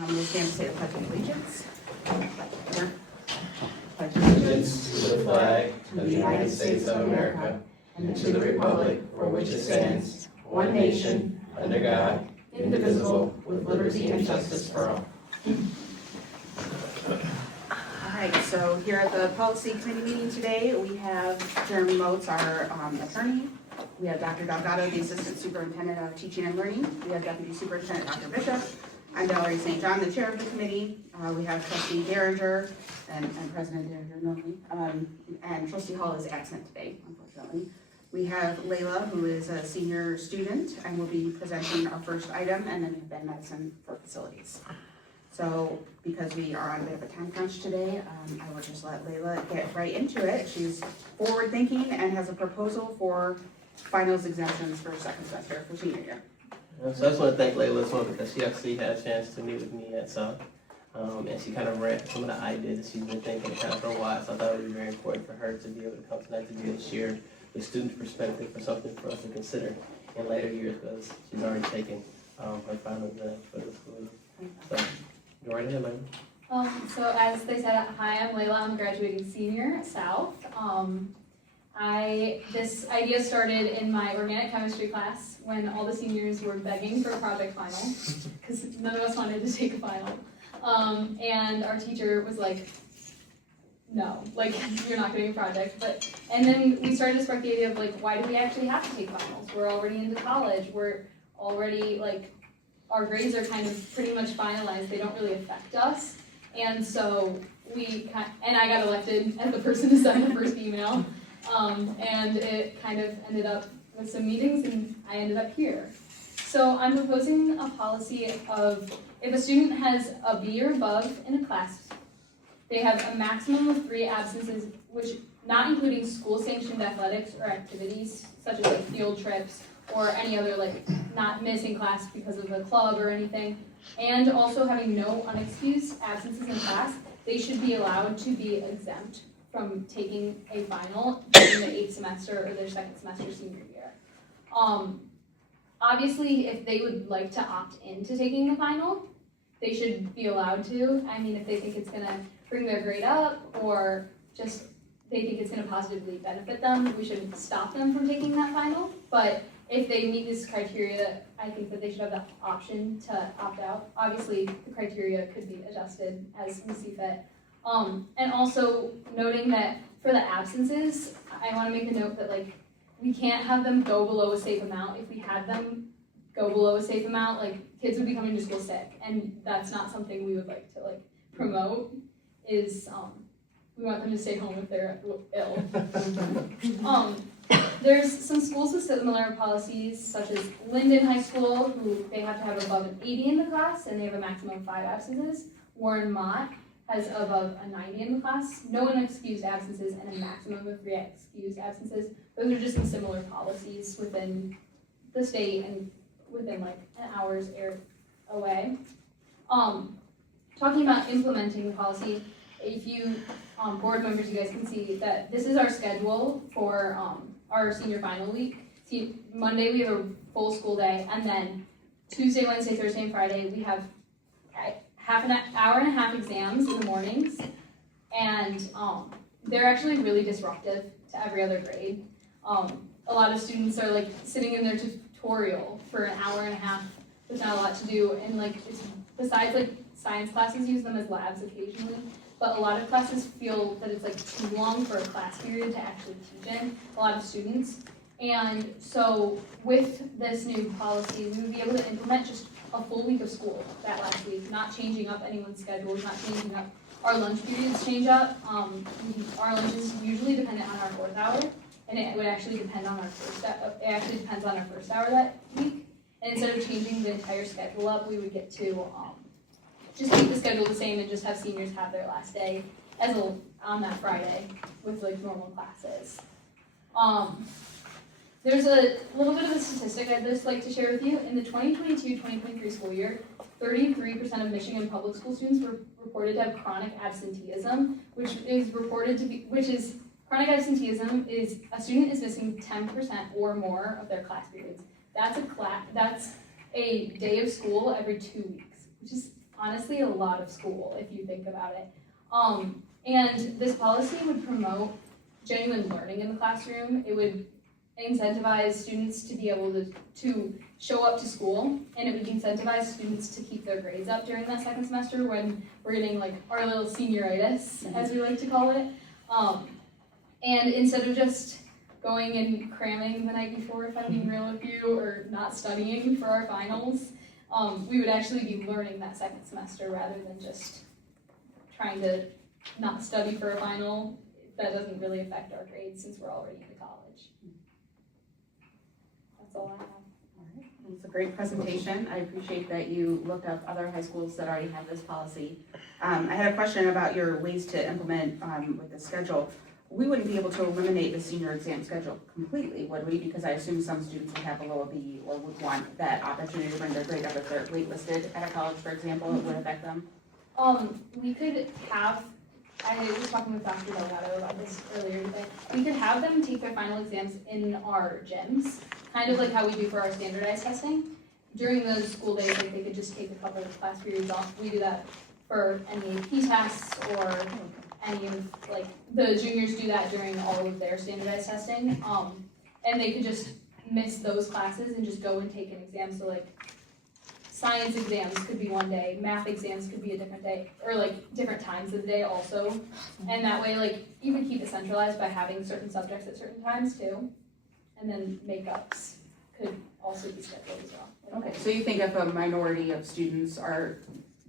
We'll stand to say the Pledge of Allegiance. Pledge allegiance to the flag of the United States of America and to the republic for which it stands, one nation, under God, indivisible, with liberty and justice for all. All right, so here at the Policy Committee meeting today, we have Jeremy Motz, our attorney. We have Dr. Delgado, the Assistant Superintendent of Teaching and Learning. We have Deputy Superintendent Dr. Bishop. I'm Valarie St. John, the chair of the committee. We have Trustee Derringer and President Derringer normally. And Trustee Hall is absent today, unfortunately. We have Layla, who is a senior student and will be presenting our first item, and then we have Ben Matteson for facilities. So because we are on a bit of a time crunch today, I will just let Layla get right into it. She's forward thinking and has a proposal for finals exemptions for second semester for senior year. So I just want to thank Layla as well because she actually had a chance to meet with me at South. And she kind of ran some of the ideas that she's been thinking kind of for a while. So I thought it would be very important for her to be able to come tonight to be able to share the student perspective for something for us to consider in later years because she's already taken her final exam for the school year. So go right ahead, Layla. So as they said, hi, I'm Layla. I'm a graduating senior at South. This idea started in my organic chemistry class when all the seniors were begging for a project final because none of us wanted to take a final. And our teacher was like, no, like you're not getting a project. And then we started to spark the idea of like, why do we actually have to take finals? We're already into college. We're already like, our grades are kind of pretty much finalized. They don't really affect us. And so and I got elected as the person to send the first email. And it kind of ended up with some meetings and I ended up here. So I'm proposing a policy of if a student has a B or above in a class, they have a maximum of 3 absences, which not including school-sanctioned athletics or activities, such as like field trips or any other like not missing class because of a club or anything, and also having no unexcused absences in class, they should be allowed to be exempt from taking a final in the 8th semester or their 2nd semester senior year. Obviously, if they would like to opt into taking the final, they should be allowed to. I mean, if they think it's gonna bring their grade up or just they think it's gonna positively benefit them, we shouldn't stop them from taking that final. But if they meet this criteria, I think that they should have the option to opt out. Obviously, the criteria could be adjusted as we see fit. And also noting that for the absences, I want to make a note that like we can't have them go below a safe amount. If we had them go below a safe amount, like kids would be coming to school sick, and that's not something we would like to like promote. Is we want them to stay home if they're ill. There's some schools with similar policies, such as Linden High School, who they have to have above an 80 in the class, and they have a maximum of 5 absences. Warren Mott has above a 90 in the class, no unexcused absences, and a maximum of 3 excused absences. Those are just some similar policies within the state and within like an hour's air away. Talking about implementing the policy, if you, board members, you guys can see that this is our schedule for our senior final week. See, Monday we have a full school day, and then Tuesday, Wednesday, Thursday, and Friday we have half an hour and a half exams in the mornings, and they're actually really disruptive to every other grade. A lot of students are like sitting in their tutorial for an hour and a half with not a lot to do, and like it's, besides like science classes use them as labs occasionally, but a lot of classes feel that it's like too long for a class period to actually teach in, a lot of students. And so with this new policy, we would be able to implement just a full week of school that last week, not changing up anyone's schedules, not changing up our lunch periods change up. Our lunch is usually dependent on our 4th hour, and it would actually depend on our it actually depends on our 1st hour that week. And instead of changing the entire schedule up, we would get to just keep the schedule the same and just have seniors have their last day on that Friday with like normal classes. There's a little bit of a statistic I'd just like to share with you. In the 2022-2023 school year, 33% of Michigan public school students were reported to have chronic absenteeism, chronic absenteeism is a student is missing 10% or more of their class periods. That's a day of school every 2 weeks, which is honestly a lot of school if you think about it. And this policy would promote genuine learning in the classroom. It would incentivize students to be able to show up to school, and it would incentivize students to keep their grades up during that second semester when we're getting like our little senioritis, as we like to call it. And instead of just going and cramming the night before, if I'm being real with you, or not studying for our finals, we would actually be learning that second semester rather than just trying to not study for a final. That doesn't really affect our grades since we're already into college. That's all I have. All right. It's a great presentation. I appreciate that you looked up other high schools that already have this policy. I had a question about your ways to implement with the schedule. We wouldn't be able to eliminate the senior exam schedule completely, would we? Because I assume some students would have a low B or would want that opportunity to bring their grade up if they're waitlisted at a college, for example. It would affect them. We could have, I was talking with Dr. Delgado about this earlier today. We could have them take their final exams in our gyms, kind of like how we do for our standardized testing. During those school days, like they could just take a couple of class periods off. We do that for any AP tests or any of, like, the juniors do that during all of their standardized testing. And they could just miss those classes and just go and take an exam. So like science exams could be one day, math exams could be a different day, or like different times of the day also. And that way, like, you could keep it centralized by having certain subjects at certain times too. And then makeups could also be scheduled as well. Okay, so you think if a minority of students are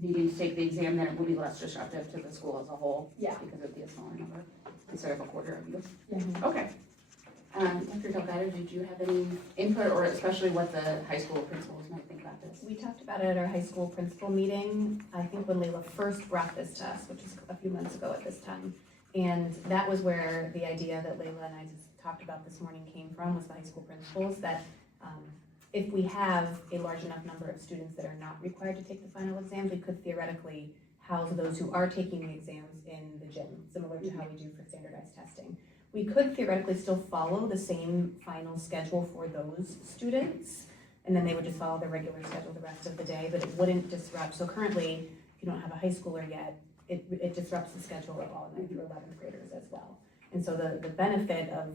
needing to take the exam, then it will be less disruptive to the school as a whole? Yeah. Because it would be a smaller number instead of a quarter of you? Yeah. Okay. Dr. Delgado, did you have any input, or especially what the high school principals might think about this? We talked about it at our high school principal meeting, I think when Layla first brought this to us, which was a few months ago at this time. And that was where the idea that Layla and I just talked about this morning came from, was the high school principals, that if we have a large enough number of students that are not required to take the final exams, we could theoretically house those who are taking the exams in the gym, similar to how we do for standardized testing. We could theoretically still follow the same final schedule for those students, and then they would just follow their regular schedule the rest of the day, but it wouldn't disrupt. So currently, if you don't have a high schooler yet, it disrupts the schedule of all 9th through 11th graders as well. And so the benefit of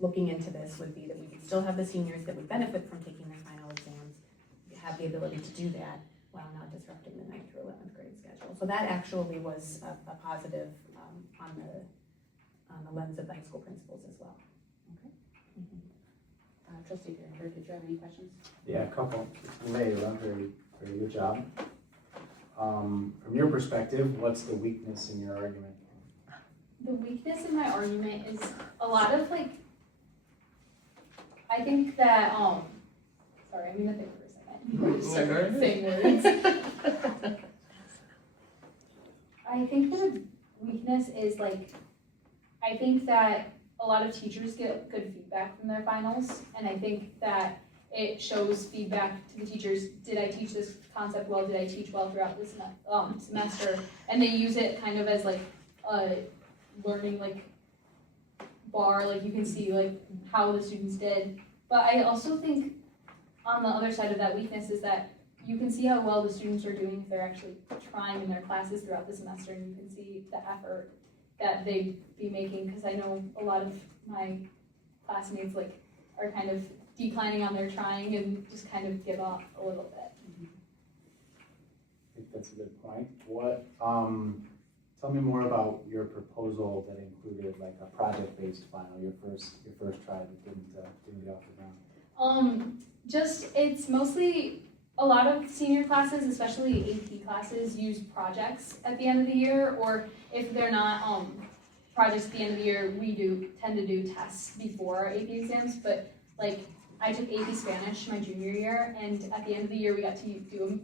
looking into this would be that we could still have the seniors that would benefit from taking their final exams, have the ability to do that while not disrupting the 9th through 11th grade schedule. So that actually was a positive on the lens of the high school principals as well. Okay. Trustee Derringer, did you have any questions? Yeah, a couple. Layla, very good job. From your perspective, what's the weakness in your argument? The weakness in my argument is a lot of like, I think that, sorry, I'm gonna think for a second. Before you start saying words. I think the weakness is like, I think that a lot of teachers get good feedback from their finals, and I think that it shows feedback to the teachers. Did I teach this concept well? Did I teach well throughout this semester? And they use it kind of as like a learning like bar, like you can see like how the students did. But I also think on the other side of that weakness is that you can see how well the students are doing if they're actually trying in their classes throughout the semester, and you can see the effort that they'd be making, because I know a lot of my classmates like are kind of declining on their trying and just kind of give up a little bit. I think that's a good point. What, tell me more about your proposal that included like a project-based final, your first try that didn't get off the ground. It's mostly a lot of senior classes, especially AP classes, use projects at the end of the year, or if they're not projects at the end of the year, we tend to do tests before our AP exams. But like I took AP Spanish my junior year, and at the end of the year we got to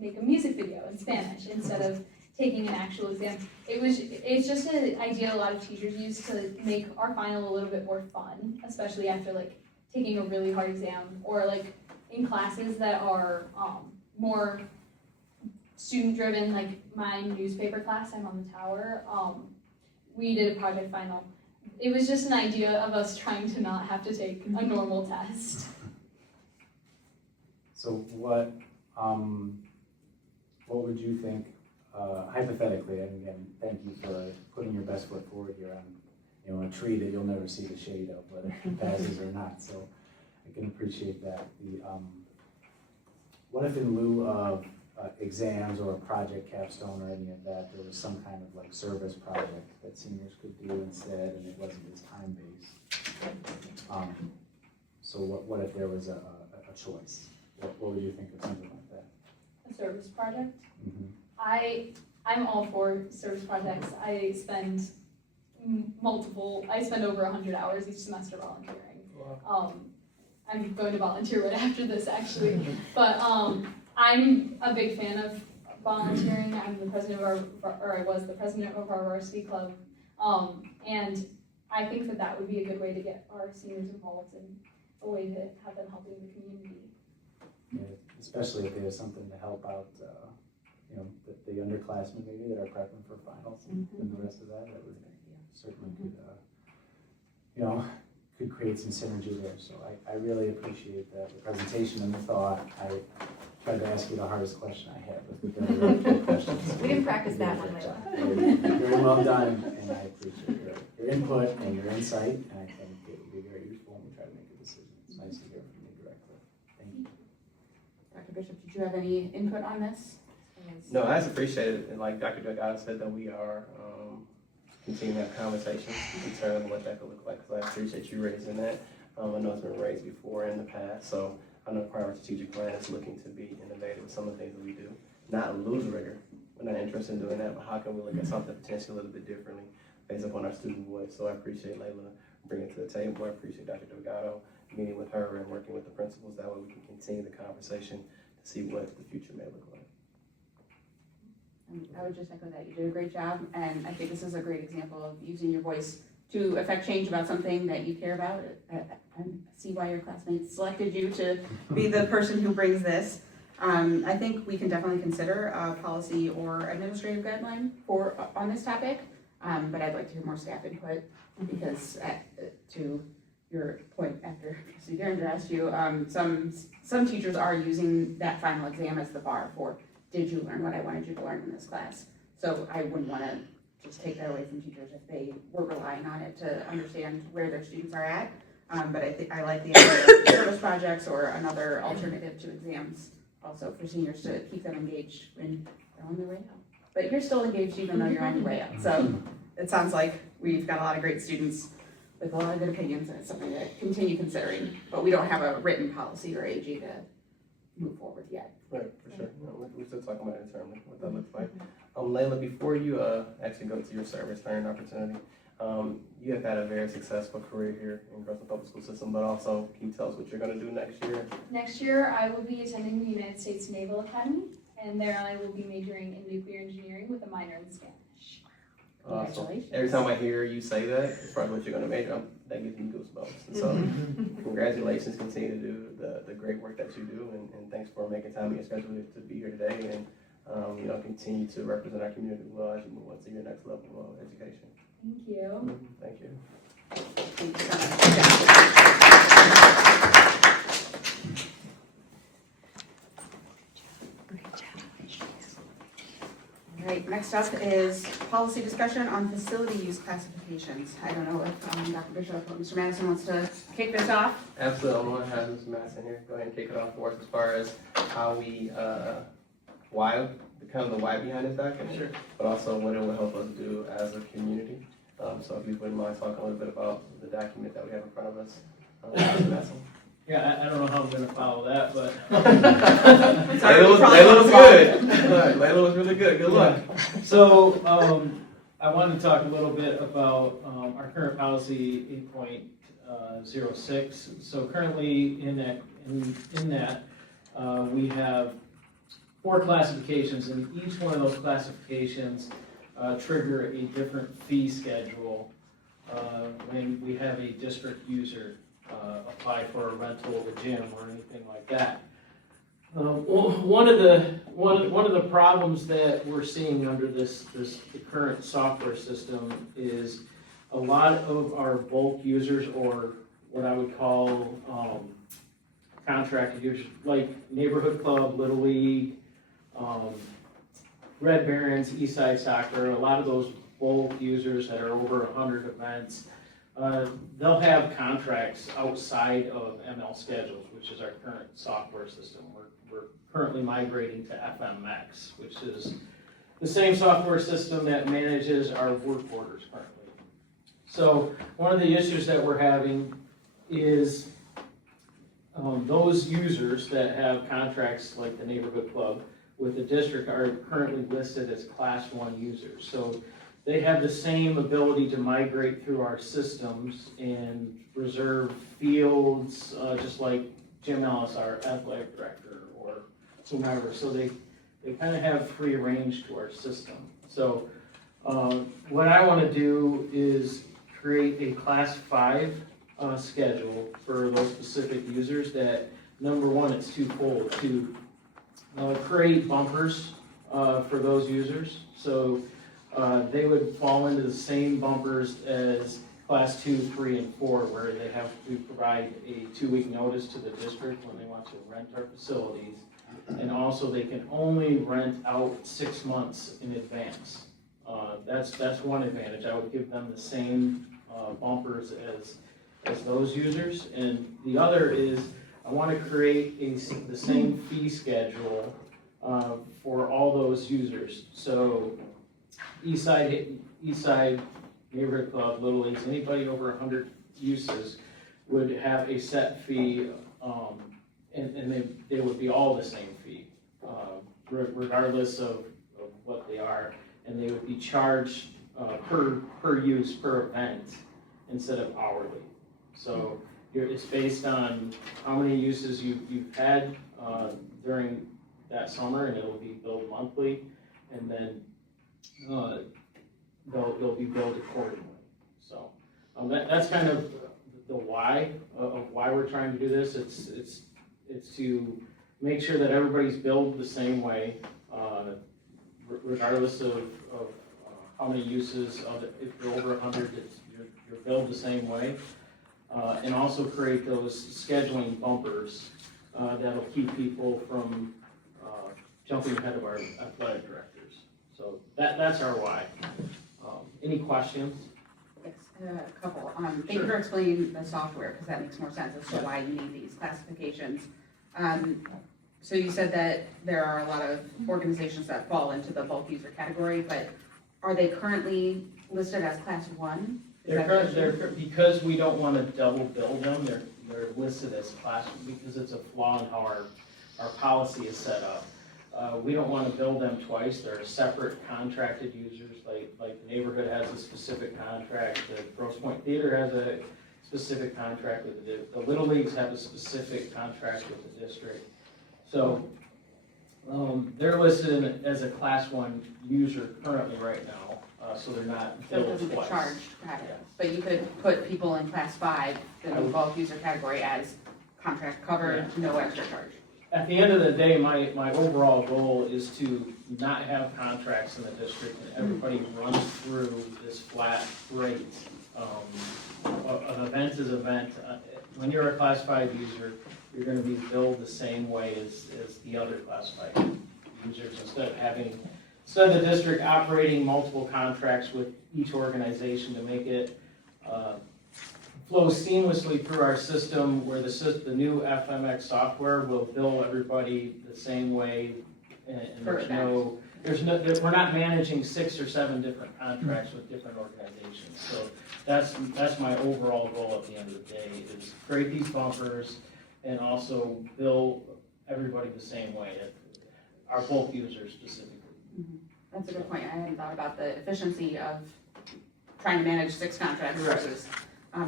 make a music video in Spanish instead of taking an actual exam. It's just an idea a lot of teachers use to make our final a little bit more fun, especially after like taking a really hard exam, or like in classes that are more student-driven, like my newspaper class, I'm on the tower, we did a project final. It was just an idea of us trying to not have to take a normal test. So what what would you think, hypothetically, and again, thank you for putting your best foot forward here on, you know, a tree that you'll never see the shade of, whether it passes or not, so I can appreciate that. What if in lieu of exams or a project capstone or any of that, there was some kind of like service project that seniors could do instead, and it wasn't as time-based? So what if there was a choice? What would you think of something like that? A service project? Mm-hmm. I'm all for service projects. I spend over 100 hours each semester volunteering. Wow. I'm going to volunteer right after this actually, but I'm a big fan of volunteering. I'm the president of I was the president of our varsity club, and I think that would be a good way to get our seniors involved and a way to have them helping the community. Yeah, especially if there's something to help out, you know, the underclassmen maybe that are prepping for finals and the rest of that would certainly could, you know, could create some synergy there. So I really appreciate the presentation and the thought. I tried to ask you the hardest question I had, but we've done really good questions. We didn't practice that one, Layla. Very well done, and I appreciate your input and your insight, and I think it would be very useful when we try to make a decision. It's nice to hear from you directly. Thank you. Dr. Bishop, did you have any input on this? No, I just appreciate it, and like Dr. Delgado said, that we are continuing to have conversations concerning what that could look like, because I appreciate you raising that. I know it's been raised before in the past, so I know part of our strategic plan is looking to be innovative with some of the things that we do. Not lose rigor, we're not interested in doing that, but how can we look at something potentially a little bit differently based upon our student voice? So I appreciate Layla bringing it to the table. I appreciate Dr. Delgado meeting with her and working with the principals. That way we can continue the conversation to see what the future may look like. I would just echo that. You did a great job, and I think this is a great example of using your voice to affect change about something that you care about. I see why your classmates selected you to be the person who brings this. I think we can definitely consider a policy or administrative guideline on this topic, but I'd like to hear more staff input, because to your point after Trustee Derringer asked you, some teachers are using that final exam as the bar for, did you learn what I wanted you to learn in this class? So I wouldn't want to just take that away from teachers if they were relying on it to understand where their students are at. But I think I like the idea of service projects or another alternative to exams also for seniors to keep them engaged when they're on their way out. But you're still engaged even though you're on your way out. So it sounds like we've got a lot of great students with a lot of good opinions, and it's something to continue considering. But we don't have a written policy or AG to move forward yet. Right, for sure. No, we're still talking about internally, what that looks like. Layla, before you actually go to your service learning opportunity, you have had a very successful career here in Grosvenor Public School System, but also can you tell us what you're going to do next year? Next year, I will be attending the United States Naval Academy, and there I will be majoring in nuclear engineering with a minor in Spanish. Congratulations. Every time I hear you say that, it's probably what you're going to major on. That gives me goosebumps. And so, congratulations, continue to do the great work that you do, and thanks for making time in your schedule to be here today, and you know, continue to represent our community well as you move on to your next level of education. Thank you. Thank you. Thank you so much. All right, next up is policy discussion on facility use classifications. I don't know if Dr. Bishop or Mr. Matteson wants to kick this off. Absolutely. I'm going to have Mr. Matteson here go ahead and kick it off for us as far as how we, why, kind of the why behind this document, sure, but also what it will help us do as a community. So if you wouldn't mind talking a little bit about the document that we have in front of us. Mr. Matteson. Yeah, I don't know how I'm gonna follow that, but. Layla was good. Layla was really good. Good luck. So, I wanted to talk a little bit about, our current policy 8.06. So currently in that, we have 4 classifications, and each one of those classifications trigger a different fee schedule when we have a district user apply for a rental of a gym or anything like that. One of the problems that we're seeing under the current software system is a lot of our bulk users, or what I would call contracted users, like neighborhood club, little league, Red Barons, Eastside Soccer, a lot of those bulk users that are over 100 events, they'll have contracts outside of ML Schedules, which is our current software system. We're currently migrating to FMX, which is the same software system that manages our work orders currently. So one of the issues that we're having is those users that have contracts like the neighborhood club with the district are currently listed as Class 1 users. So they have the same ability to migrate through our systems and reserve fields, just like Jim Ellis, our athletic director, or whomever. So they kind of have free range to our system. So what I want to do is create a Class 5 schedule for those specific users that, number one, it's twofold, to create bumpers for those users. So they would fall into the same bumpers as Class 2, 3, and 4, where they have to provide a 2-week notice to the district when they want to rent our facilities. And also they can only rent out 6 months in advance. That's one advantage. I would give them the same bumpers as those users. And the other is I want to create the same fee schedule for all those users. So Eastside Neighborhood Club, Little Leagues, anybody over 100 uses would have a set fee, and they would be all the same fee, regardless of what they are, and they would be charged per use, per event, instead of hourly. So it's based on how many uses you've had during that summer, and it'll be billed monthly, and then they'll be billed accordingly. So that's kind of the why of why we're trying to do this. It's to make sure that everybody's billed the same way, regardless of how many uses of it. If you're over 100, you're billed the same way, and also create those scheduling bumpers that'll keep people from jumping ahead of our athletic directors. So that's our why. Any questions? Yes, a couple. Thank you for explaining the software, because that makes more sense as to why you need these classifications. So you said that there are a lot of organizations that fall into the bulk user category, but are they currently listed as Class 1? Because we don't want to double bill them, they're listed as Class, because it's a flaw in how our policy is set up. We don't want to bill them twice. They're separate contracted users, like the neighborhood has a specific contract, the Grosse Pointe Theater has a specific contract with the Little Leagues have a specific contract with the district. So they're listed as a Class 1 user currently right now, so they're not So it billed doesn't get twice. charged, got it. Yes. But you could put people in Class 5, the new bulk user category, as contract covered, no extra charge. At the end of the day, my overall goal is to not have contracts in the district and everybody runs through this flat rate. An event is event. When you're a Class 5 user, you're going to be billed the same way as the other Class 5 users, instead of the district operating multiple contracts with each organization to make it flow seamlessly through our system, where the new FMX software will bill everybody the same way, and we're not managing 6 or 7 different contracts with different organizations. So that's my overall goal at the end of the day, is create these bumpers and also bill everybody the same way, our bulk users specifically. That's a good point. I hadn't thought about the efficiency of trying to manage 6 contracts versus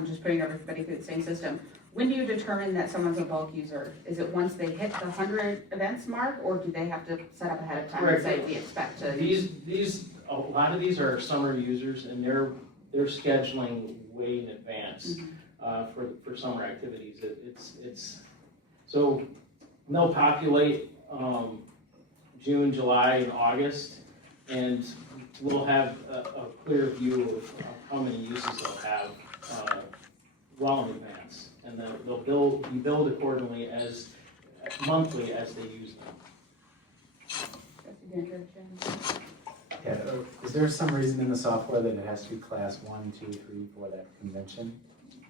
just putting everybody through the same system. When do you determine that someone's a bulk user? Is it once they hit the 100 events mark, or do they have to set up ahead of time and say we expect to? A lot of these are summer users, and they're scheduling way in advance for summer activities. So they'll populate June, July, and August, and we'll have a clear view of how many uses they'll have well in advance, and then they'll be billed accordingly as monthly as they use them. Your introduction. Yeah, is there some reason in the software that it has to be class 1, 2, 3 for that convention?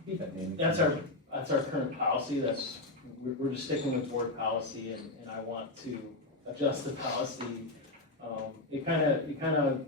That naming That's convention? our current policy, we're just sticking with board policy, and I want to adjust the policy. It kind of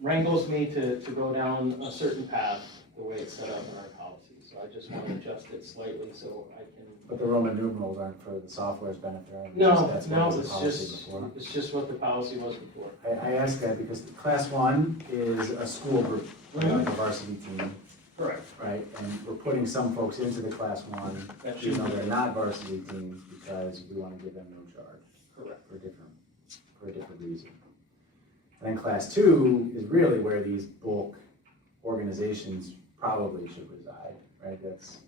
wrangles me to go down a certain path, the way it's set up in our policy, so I just want to adjust it slightly so I can. But the Roman numerals aren't for the software's benefit, right? No, That's what no, was the it's policy before. just what the policy was before. I ask that because class 1 is a school group, right, like a varsity team, Correct. right? And we're putting some folks into the class 1, That even should though be, they're not varsity teams, because we want to give them no charge correct. for a different reason. And then class 2 is really where these bulk organizations probably should reside, right? That's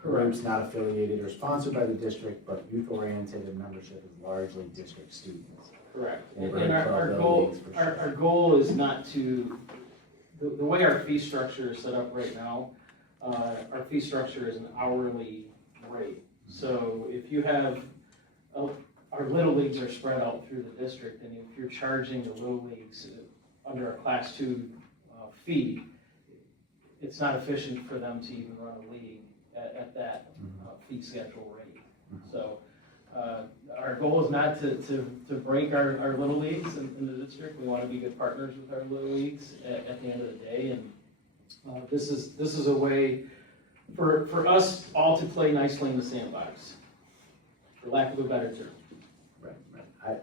groups not affiliated or sponsored by the district, but youth-oriented, and membership is largely district students. Correct. And And our goal, our goal is not to, the way our fee structure is set up right now, our fee structure is an hourly rate. So if you have, our little leagues are spread out through the district, and if you're charging the little leagues under a class 2 fee, it's not efficient for them to even run a league at that fee schedule rate. So our goal is not to break our little leagues in the district. We want to be good partners with our little leagues at the end of the day, and this is a way for us all to play nicely in the sandbox, for lack of a better term. Right.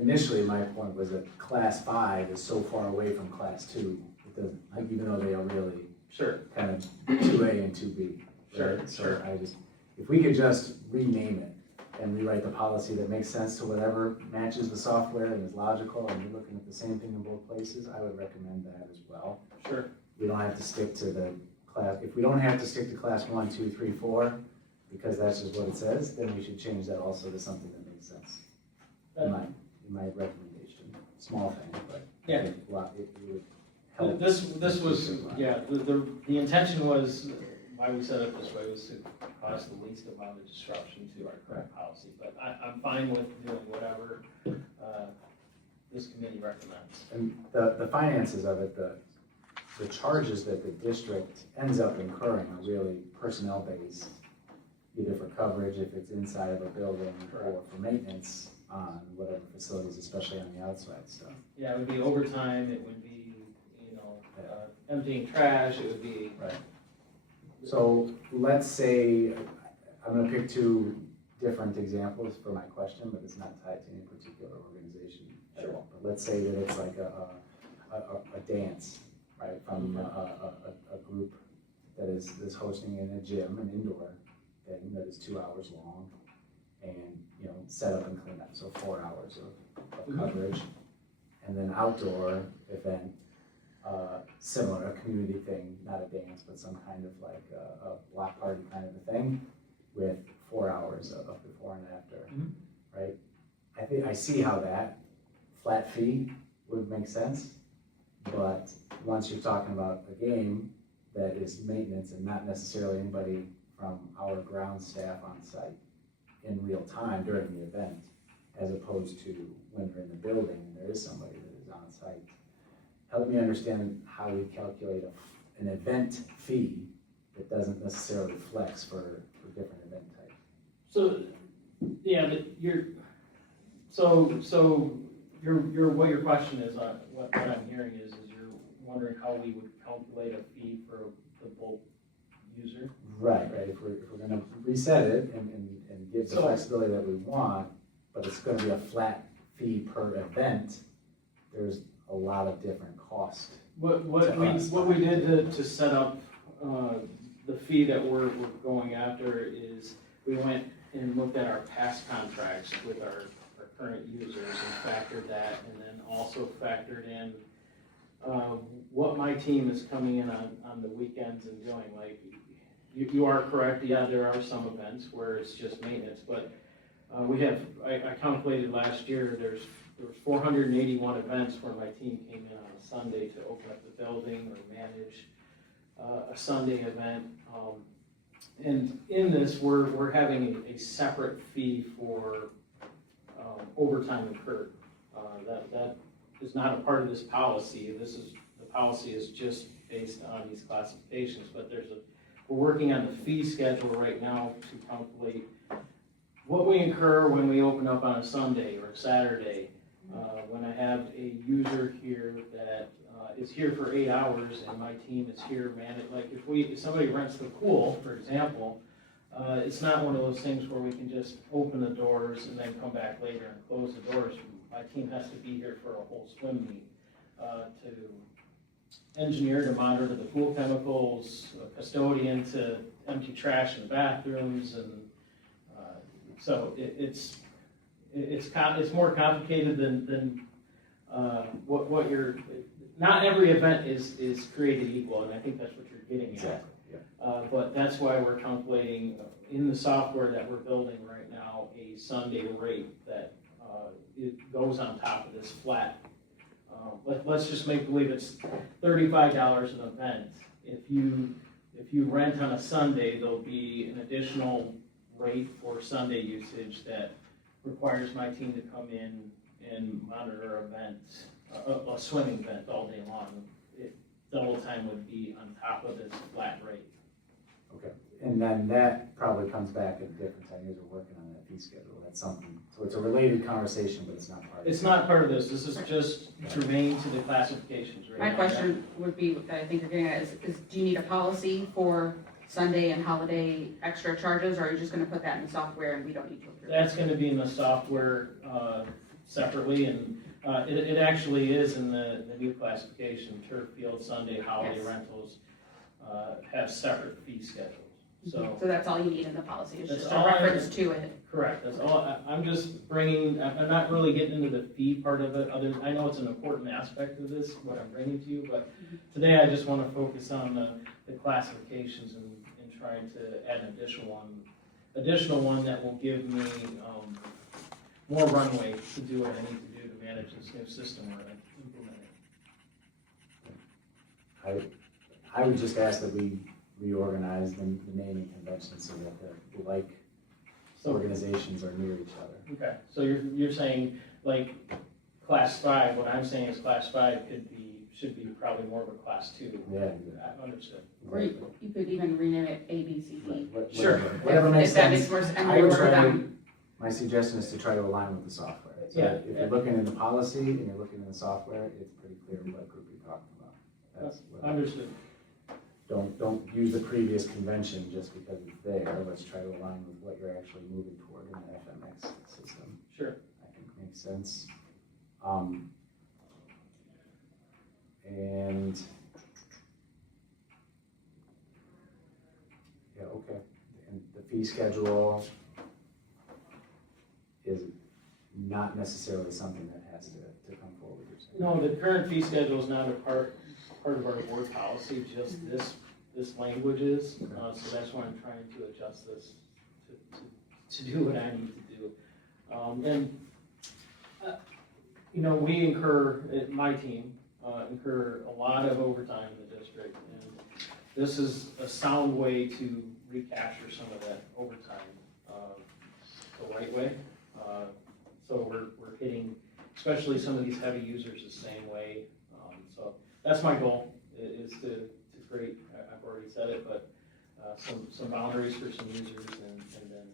Initially, my point was that class 5 is so far away from class 2, it doesn't, like, even though they are really Sure. kind of 2A and 2B. Sure, Right? sure. So if we could just rename it and rewrite the policy that makes sense to whatever matches the software and is logical, and you're looking at the same thing in both places, I would recommend that as well. Sure. We don't have to stick to the class, if we don't have to stick to class 1, 2, 3, 4, because that's just what it says, then we should change that also to something that makes sense. In my recommendation, small thing, but Yeah. I think it would help. This was, yeah, the intention was, why we set it this way was to cause the least amount of disruption to our current policy. But I'm fine with doing whatever this committee recommends. And the finances of it, the charges that the district ends up incurring are really personnel-based, either for coverage if it's inside of a building, or for maintenance on whatever facilities, especially on the outside stuff. Yeah, it would be overtime, it would be, emptying trash, it would be. Right. So let's say, I'm gonna pick 2 different examples for my question, but it's not tied to any particular organization at all. But let's say that it's like a dance, right, from a group that is hosting in a gym, an indoor thing that is 2 hours long, and, set up and clean up, so 4 hours of coverage. And then outdoor event, similar, a community thing, not a dance, but some kind of like a block party kind of a thing, with 4 hours of before and after, right? I think, I see how that flat fee would make sense, but once you're talking about a game that is maintenance and not necessarily anybody from our ground staff on site in real time during the event, as opposed to when you're in the building and there is somebody that is on site. Help me understand how we calculate an event fee that doesn't necessarily flex for different event types. So, yeah, but what your question is, what I'm hearing is you're wondering how we would calculate a fee for the bulk user? Right, if we're gonna reset it and give the So- flexibility that we want, but it's gonna be a flat fee per event, there's a lot of different costs. What we did to set up the fee that we're going after is we went and looked at our past contracts with our current users and factored that, and then also factored in what my team is coming in on the weekends and doing. Like, you are correct, yeah, there are some events where it's just maintenance, but I calculated last year, there was 481 events where my team came in on a Sunday to open up the building or manage a Sunday event. And in this, we're having a separate fee for overtime incurred. That is not a part of this policy. The policy is just based on these classifications, but we're working on the fee schedule right now to calculate what we incur when we open up on a Sunday or a Saturday. When I have a user here that is here for 8 hours and my team is here, like if somebody rents the pool, for example, it's not one of those things where we can just open the doors and then come back later and close the doors. My team has to be here for a whole swim meet to engineer, to monitor the pool chemicals, a custodian to empty trash in the bathrooms, and so it's more complicated than what you're. Not every event is created equal, and I think that's what you're getting at. Exactly, yeah. But that's why we're calculating in the software that we're building right now a Sunday rate that it goes on top of this flat. Let's just make believe it's $35 an event. If you rent on a Sunday, there'll be an additional rate for Sunday usage that requires my team to come in and monitor events, a swimming event all day long. Double time would be on top of this flat rate. Okay, and then that probably comes back at a different time. You guys are working on that fee schedule. That's something, so it's a related conversation, but it's not part of it. It's not part of this. This is just germane to the classifications right now. My question would be, that I think you're getting at, is do you need a policy for Sunday and holiday extra charges, or are you just gonna put that in the software and we don't need to approve it? That's gonna be in the software separately, and it actually is in the new classification. Turf field, Sunday, holiday Yes. rentals have separate fee schedules. So So that's all you need in the policy, is That's just a all I- reference to it. correct. That's all. I'm just bringing. I'm not really getting into the fee part of it. I know it's an important aspect of this, what I'm bringing to you, but today I just want to focus on the classifications and trying to add an additional one that will give me more runway to do what I need to do to manage this new system we're implementing. I would just ask that we reorganize the naming convention so that the like organizations are near each other. Okay, so you're saying like class 5, what I'm saying is class 5 should be probably more of a class 2. Yeah. I understood. Or you could even rename it A, B, C, D. Sure. Whatever makes If that sense. makes more sense, and I would rework try them. my suggestion is to try to align with the software. So Yeah, if you're looking in the policy and you're looking in the software, it's pretty clear what group you're talking about. That's what Understood. Don't use the previous convention just because it's there. Let's try to align with what you're actually moving toward in the FMX system. Sure. I think makes sense. And yeah, okay. And the fee schedule is not necessarily something that has to come forward. You're saying. No, the current fee schedule is not a part of our board policy, just this language is. So that's why I'm trying to adjust this to do what I need to do. We incur, my team, incur a lot of overtime in the district, and this is a sound way to recapture some of that overtime the right way. So we're hitting, especially some of these heavy users, the same way. So that's my goal, is to create, I've already said it, but some boundaries for some users, and then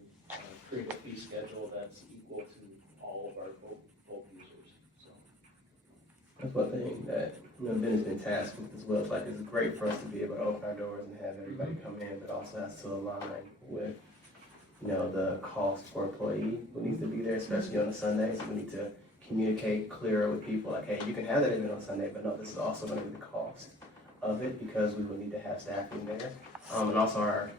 create a fee schedule that's equal to all of our both users. So. That's one thing that, Ben has been tasked with as well. It's like, it's great for us to be able to open our doors and have everybody come in, but also has to align with, the cost for employee who needs to be there, especially on a Sunday. So we need to communicate clearer with people, like, hey, you can have that event on Sunday, but no, this is also gonna be the cost of it, because we will need to have staffing there. And also our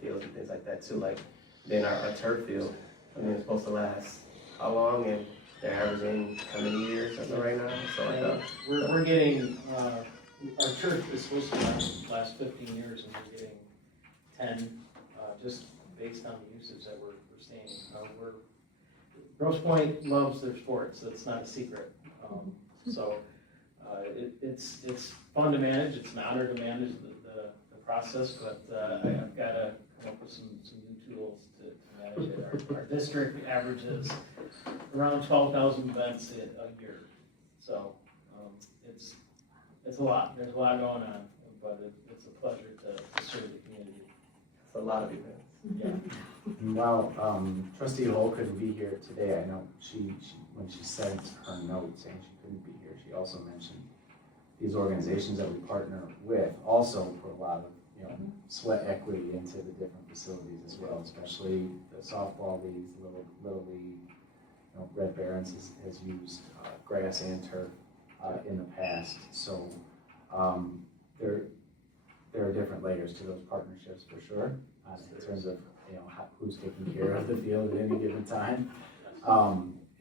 fields and things like that too, like, then our turf field, it's supposed to last how long, and they're averaging how many years as of right now, so like, We're getting, our church is supposed to last 15 years, and we're getting 10, just based on the usage that we're seeing. Grosse Pointe loves their sports, so it's not a secret. It's fun to manage, it's an honor to manage the process, but I've got to come up with some new tools to manage it. Our district averages around 12,000 events a year. So it's a lot. There's a lot going on, but it's a pleasure to serve the community. It's a lot of events. Yeah. And while Trustee Hull couldn't be here today, I know she when she sent her note saying she couldn't be here, she also mentioned these organizations that we partner with also put a lot of sweat equity into the different facilities as well, especially the softball leagues, little league. Red Barons has used grass and turf in the past, so there are different layers to those partnerships for sure, in terms of who's taking care of the field at any given time,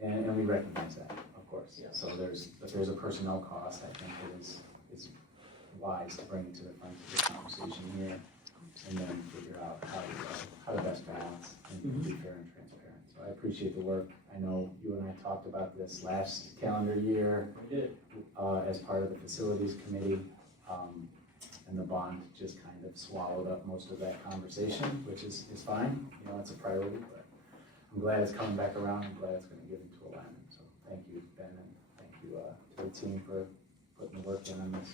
and we recognize that, of course. Yeah. So there's a personnel cost. I think it is wise to bring it to the front of the conversation here, and then figure out how to best balance and be fair and transparent. So I appreciate the work. I know you and I talked about this last calendar year We did. as part of the facilities committee, and the bond just kind of swallowed up most of that conversation, which is fine. It's a priority, but I'm glad it's coming back around. I'm glad it's going to get into alignment. So thank you, Ben, and thank you to the team for putting the work in on this.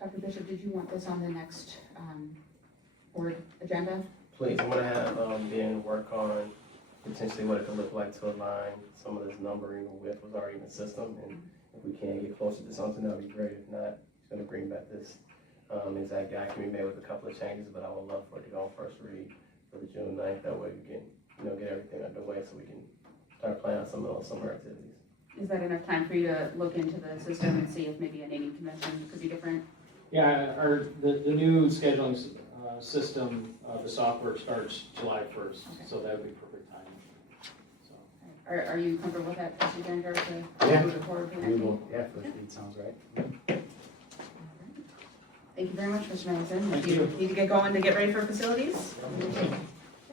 Dr. Bishop, did you want this on the next board agenda? Please, I'm gonna have Ben work on potentially what it could look like to align some of this numbering with what's already in the system, and if we can get closer to something, that would be great. If not, he's gonna bring back this exact document made with a couple of changes, but I would love for it to go on first read for the June 9th. That way we can, get everything underway so we can start planning on some of those summer activities. Is that enough time for you to look into the system and see if maybe a naming convention could be different? Yeah, the new scheduling system, the software starts July 1st, Okay. so that would be perfect timing. So. Are you comfortable with that, Trustee Derringer, to Yeah. move it forward for We next will, meeting? yeah, first read sounds right. Thank you very much, Mr. Matteson. Thank If you you. need to get going to get ready for facilities,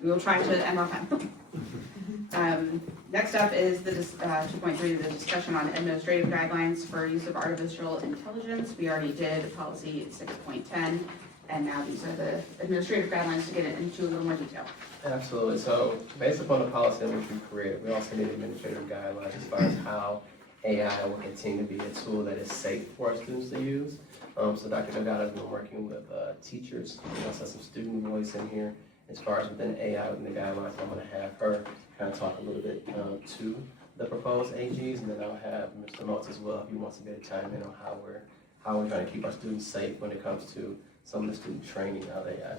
we will try to end on time. Next up is the 2.3, the discussion on administrative guidelines for use of artificial intelligence. We already did policy 6.10, and now these are the administrative guidelines to get into a little more detail. Absolutely. So based upon the policy which we created, we also need administrative guidelines as far as how AI will continue to be a tool that is safe for our students to use. So Dr. Delgado has been working with teachers. We also have some student voice in here as far as within AI, within the guidelines. I'm going to have her kind of talk a little bit to the proposed AGs, and then I'll have Mr. Motz as well if he wants to get a chime in on how we're trying to keep our students safe when it comes to some of the student training of AI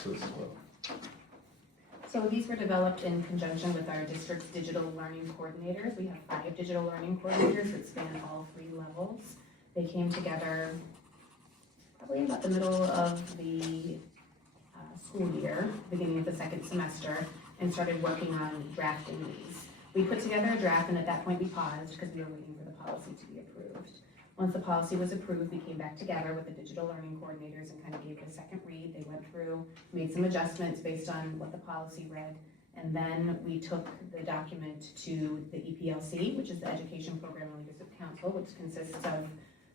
tools as well. So these were developed in conjunction with our district's digital learning coordinators. We have 5 digital learning coordinators that span all 3 levels. They came together probably about the middle of the school year, beginning of the 2nd semester, and started working on drafting these. We put together a draft, and at that point we paused because we were waiting for the policy to be approved. Once the policy was approved, we came back together with the digital learning coordinators and kind of gave it a second read. They went through, made some adjustments based on what the policy read, and then we took the document to the EPLC, which is the Education Program and Leadership Council, which consists of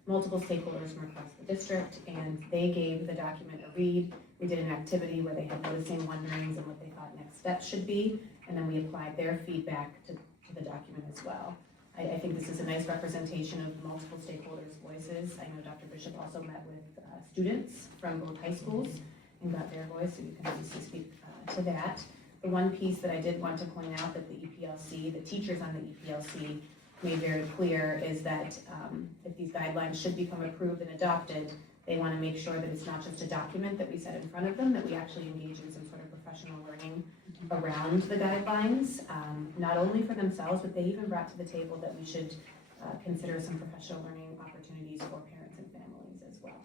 multiple stakeholders from across the district, and they gave the document a read. We did an activity where they had noticing wonderings and what they thought next steps should be, and then we applied their feedback to the document as well. I think this is a nice representation of multiple stakeholders' voices. I know Dr. Bishop also met with students from both high schools and got their voice, so you can obviously speak to that. The one piece that I did want to point out that the EPLC, the teachers on the EPLC made very clear is that if these guidelines should become approved and adopted, they want to make sure that it's not just a document that we set in front of them, that we actually engage in some sort of professional learning around the guidelines, not only for themselves, but they even brought to the table that we should consider some professional learning opportunities for parents and families as well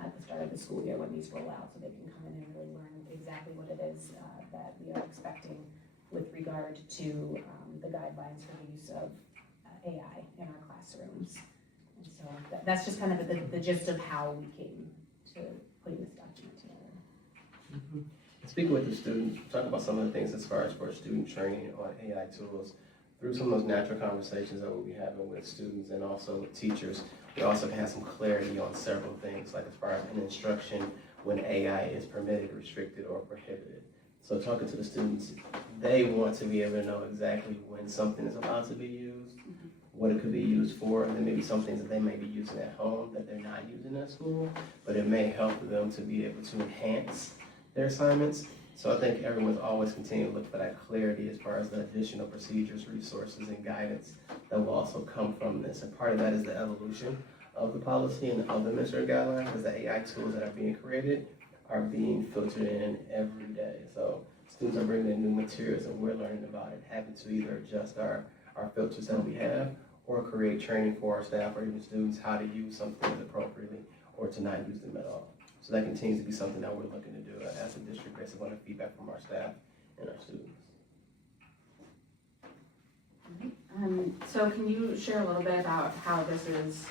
at the start of the school year when these roll out, so they can come in and really learn exactly what it is that we are expecting with regard to the guidelines for the use of AI in our classrooms. And so that's just kind of the gist of how we came to putting this document together. Speaking with the students, talk about some of the things as far as for student training on AI tools. Through some of those natural conversations that we'll be having with students and also with teachers, we also have some clarity on several things, like as far as an instruction when AI is permitted, restricted, or prohibited. So talking to the students, they want to be able to know exactly when something is allowed to be used, what it could be used for, and then maybe some things that they may be using at home that they're not using at school, but it may help them to be able to enhance their assignments. So I think everyone's always continuing to look for that clarity as far as the additional procedures, resources, and guidance that will also come from this. And part of that is the evolution of the policy and of the administrative guidelines, because the AI tools that are being created are being filtered in every day. So students are bringing in new materials and we're learning about it, having to either adjust our filters that we have or create training for our staff or even students how to use some things appropriately or to not use them at all. So that continues to be something that we're looking to do as a district based upon the feedback from our staff and our students. So can you share a little bit about how this is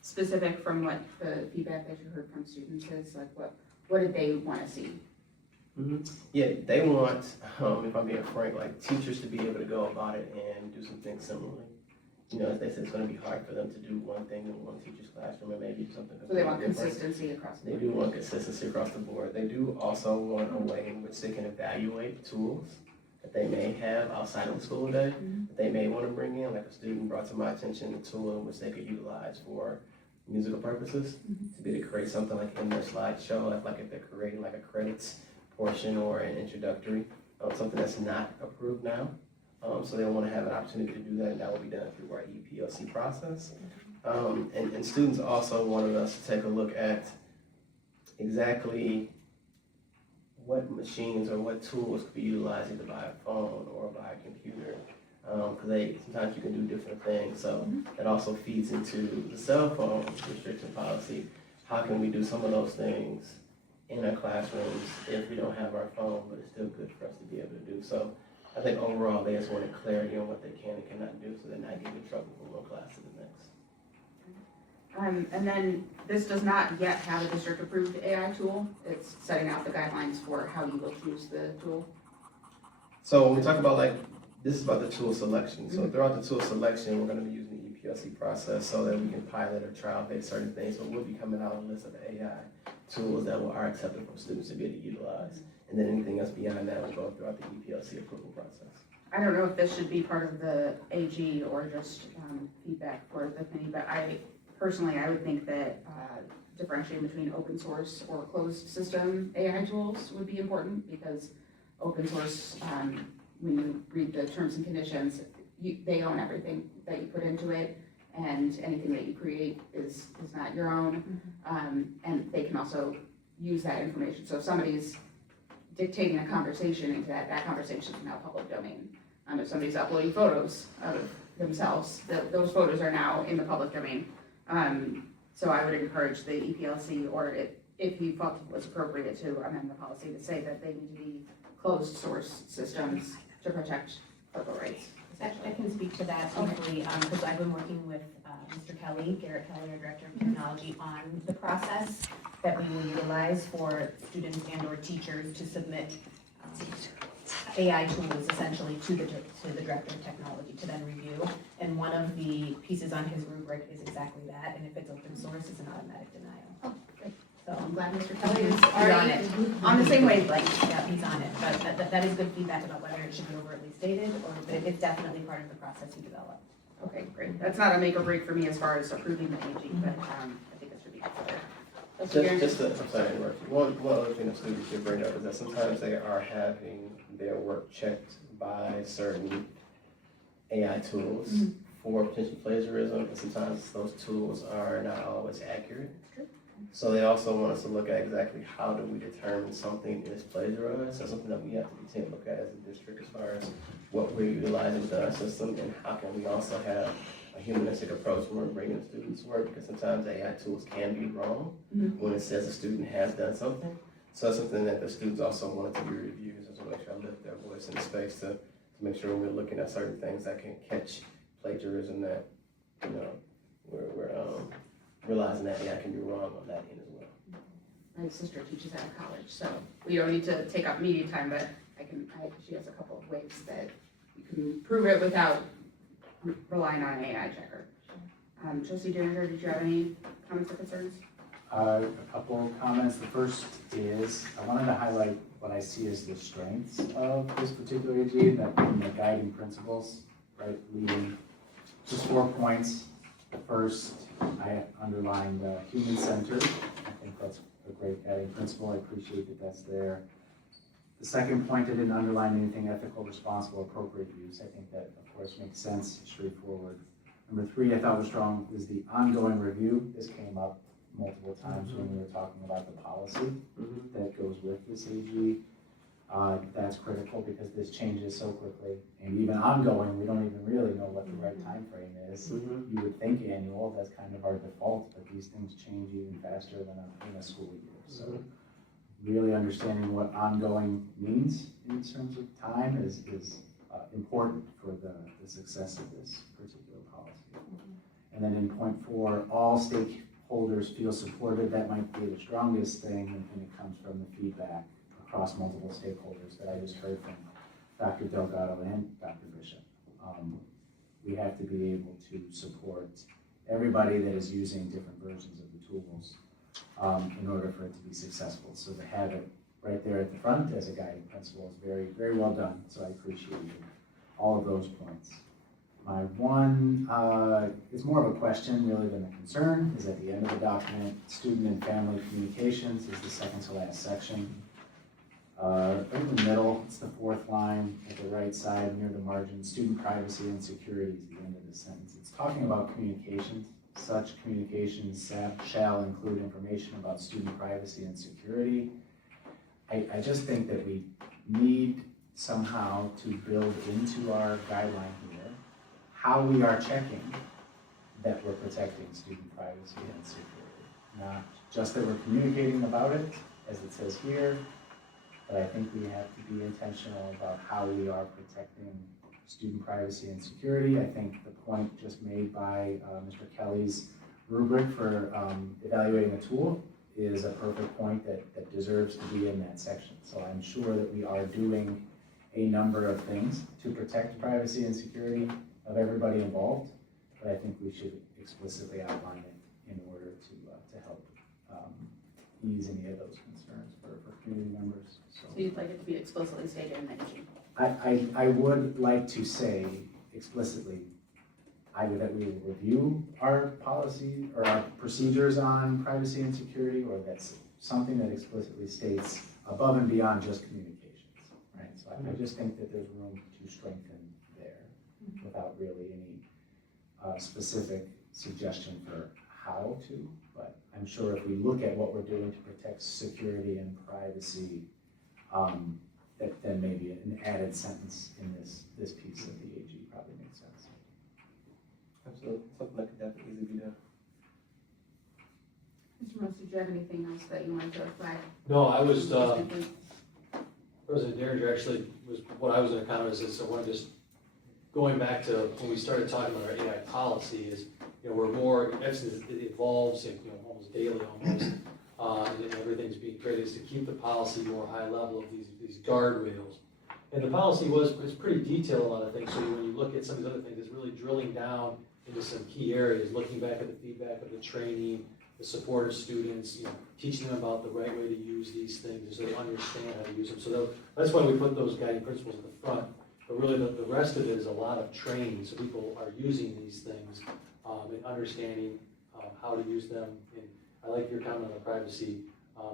specific from what the feedback that you heard from students is? Like what did they want to see? Yeah, they want, if I'm being frank, like teachers to be able to go about it and do some things similarly. You know, as they said, it's going to be hard for them to do one thing in one teacher's classroom and maybe something. So they want different. consistency across the They board. do want consistency across the board. They do also want a way in which they can evaluate tools that they may have outside of the school day, that they may want to bring in. Like a student brought to my attention a tool in which they could utilize for musical purposes, to be able to create something like in their slideshow, like if they're creating like a credits portion or an introductory, something that's not approved now. So they want to have an opportunity to do that, and that will be done through our EPLC process. And students also wanted us to take a look at exactly what machines or what tools could be utilized either by a phone or by a computer. Because sometimes you can do different things. So that also feeds into the cell phone restriction policy. How can we do some of those things in our classrooms if we don't have our phone, but it's still good for us to be able to do so? I think overall they just wanted clarity on what they can and cannot do so they're not getting in trouble from one class to the next. And then this does not yet have a district-approved AI tool. It's setting out the guidelines for how you will choose the tool. So when we talk about this is about the tool selection. So throughout the tool selection, we're going to be using the EPLC process so that we can pilot or trial-based certain things. So we'll be coming out with a list of AI tools that are acceptable for students to be able to utilize. And then anything else beyond that will go throughout the EPLC approval process. I don't know if this should be part of the AG or just feedback for the committee, but I would think that differentiating between open source or closed system AI tools would be important, because open source, when you read the terms and conditions, they own everything that you put into it, and anything that you create is not your own, and they can also use that information. So if somebody's dictating a conversation into that conversation is now public domain. If somebody's uploading photos of themselves, those photos are now in the public domain. So I would encourage the EPLC, or if you felt it was appropriate, to amend the policy to say that they need to be closed source systems to protect local rights. I can speak to that briefly, because I've been working with Mr. Kelly, Garrett Kelly, our Director of Technology, on the process that we will utilize for students and or teachers to submit AI tools essentially to the Director of Technology to then review. And one of the pieces on his rubric is exactly that, and if it's open source, it's an automatic denial. Oh, great. So I'm glad Mr. Kelly is he's on it. on the same wavelength. Yeah, he's on it, but that is good feedback about whether it should be overtly stated, or but it's definitely part of the process you develop. Okay, great. That's not a make or break for me as far as approving the AG, but I think it should be considered. I'm sorry to interrupt you. One other thing that students should bring up is that sometimes they are having their work checked by certain AI tools for potential plagiarism, and sometimes those tools are not always accurate. So they also want us to look at exactly how do we determine something is plagiarized. So something that we have to continue to look at as a district as far as what we're utilizing within our system, and how can we also have a humanistic approach when we're bringing students' work, because sometimes AI tools can be wrong when it says a student has done something. So that's something that the students also wanted to be reviewed, so to make sure I lift their voice in the space to make sure when we're looking at certain things that can catch plagiarism, that we're realizing that AI can be wrong on that end as well. My sister teaches at a college, so we don't need to take up media time, but she has a couple of ways that you can prove it without relying on an AI checker. Trustee Derringer, did you have any comments or concerns? A couple of comments. The first is, I wanted to highlight what I see as the strengths of this particular AG, that being the guiding principles, right, leading just 4 points. The first, I underlined human-centered. I think that's a great guiding principle. I appreciate that that's there. The second point, I didn't underline anything ethical, responsible, appropriate use. I think that, of course, makes sense, straightforward. Number 3, I thought was strong, is the ongoing review. This came up multiple times when we were talking about the policy that goes with this AG. That's critical because this changes so quickly, and even ongoing, we don't even really know what the right time frame is. You would think annual, that's kind of our default, but these things change even faster than in a school year. So really understanding what ongoing means in terms of time is important for the success of this particular policy. And then in point 4, all stakeholders feel supported. That might be the strongest thing, and it comes from the feedback across multiple stakeholders that I just heard from Dr. Delgado and Dr. Bishop. We have to be able to support everybody that is using different versions of the tools in order for it to be successful. So to have it right there at the front as a guiding principle is very, very well done. So I appreciate all of those points. My one is more of a question really than a concern, is at the end of the document. Student and family communications is the second to last section. Right in the middle, it's the 4th line at the right side near the margin. Student privacy and security is the end of the sentence. It's talking about communications. Such communications shall include information about student privacy and security. I just think that we need somehow to build into our guideline here how we are checking that we're protecting student privacy and security. Not just that we're communicating about it, as it says here, but I think we have to be intentional about how we are protecting student privacy and security. I think the point just made by Mr. Kelly's rubric for evaluating a tool is a perfect point that deserves to be in that section. So I'm sure that we are doing a number of things to protect privacy and security of everybody involved, but I think we should explicitly outline it in order to help ease any of those concerns for community members. So you'd like it to be explicitly stated in the AG? I would like to say explicitly either that we will review our policy or our procedures on privacy and security, or that's something that explicitly states above and beyond just communications, right? So I just think that there's room to strengthen there without really any specific suggestion for how to, but I'm sure if we look at what we're doing to protect security and privacy, that then maybe an added sentence in this piece of the AG probably makes sense. Absolutely, something that could definitely easily be done. Mr. Motz, did you have anything else that you wanted to flag? No, I was, President Derringer actually was, what I was gonna comment is I want to just, going back to when we started talking about our AI policy is, we're more, actually it evolves, almost daily almost, and everything's being created is to keep the policy more high level of these guardrails. And the policy was pretty detailed, a lot of things, so when you look at some of these other things, it's really drilling down into some key areas, looking back at the feedback of the training, the support of students, teaching them about the right way to use these things so they understand how to use them. So that's why we put those guiding principles at the front. But really the rest of it is a lot of training, so people are using these things and understanding how to use them. And I like your comment on the privacy.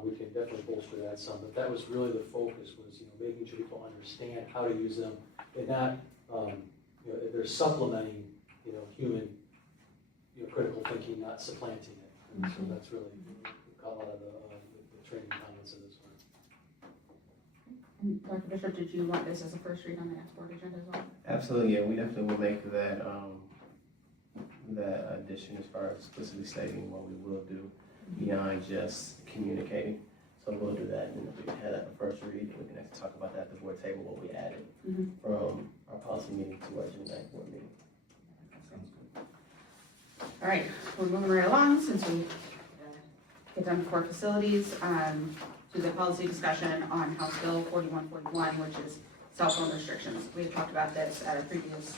We can definitely bolster that some, but that was really the focus was making sure people understand how to use them and not they're supplementing human critical thinking, not supplanting it. And so that's really a lot of the training comments in this one. And Dr. Bishop, did you want this as a first read on the next board agenda as well? Absolutely, yeah, we definitely will make that that addition as far as explicitly stating what we will do beyond just communicating. So we'll do that, and if we can have that for first read, we can actually talk about that at the board table, what we added from our policy meeting to our June 9th board meeting. That sounds good. All right, we're moving right along since we get done before facilities to the policy discussion on House Bill 4141, which is cell phone restrictions. We had talked about this at a previous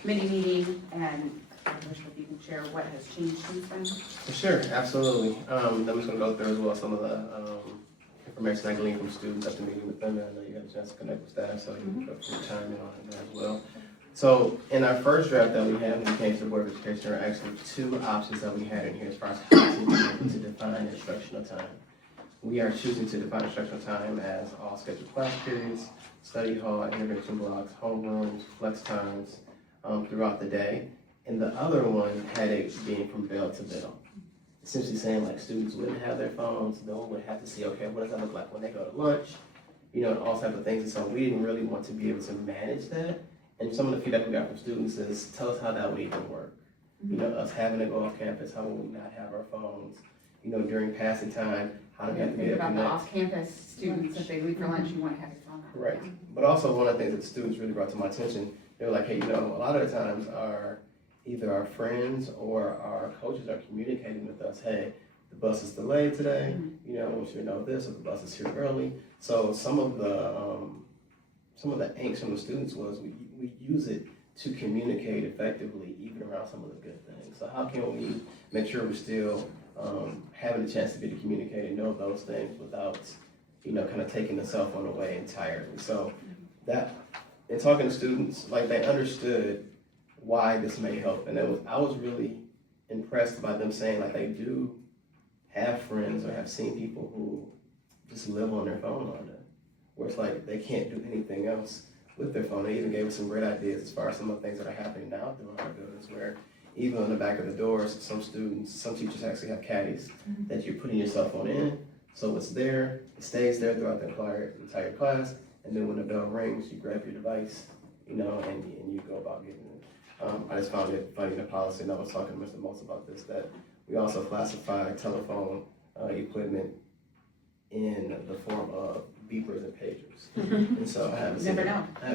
committee meeting, and I wish that you can share what has changed since then. Sure, absolutely. I'm just going to go through as well some of the information I gleaned from students after meeting with them, and I know you had a chance to connect with staff, so you can put some time in on it as well. So in our first draft that we had when we came to the Board of Education, there are actually two options that we had in here as far as how to be able to define instructional time. We are choosing to define instructional time as all scheduled class periods, study hall, intervention blocks, homerooms, flex times throughout the day. And the other one had it being from bell to bell. Essentially saying like students wouldn't have their phones, no one would have to see, okay, what does that look like when they go to lunch, you know, and all types of things. And so we didn't really want to be able to manage that. And some of the feedback we got from students is, tell us how that would even work. You know, us having to go off campus, how would we not have our phones? You know, during passing time, how do we have to be Think able to about the connect? off-campus students, if they leave for lunch, you want to have your phone out. Right. But also one of the things that the students really brought to my attention, they were like, hey, you know, a lot of the times either our friends or our coaches are communicating with us, hey, the bus is delayed today, you know, we should know this, or the bus is here early. So some of the angst from the students was we use it to communicate effectively even around some of the good things. So how can we make sure we're still having a chance to be able to communicate and know those things without, you know, kind of taking the cell phone away entirely. So that, in talking to students, like they understood why this may help. And I was really impressed by them saying like they do have friends or have seen people who just live on their phone all day, where it's like they can't do anything else with their phone. They even gave us some great ideas as far as some of the things that are happening now throughout our buildings, where even on the back of the doors, some teachers actually have caddies that you're putting your cell phone in, so it's there, it stays there throughout the entire class, and then when the bell rings, you grab your device, you know, and you go about getting it. I just found it funny in the policy, and I was talking to Mr. Motz about this, that we also classify telephone equipment in the form of beepers and pagers. And so I haven't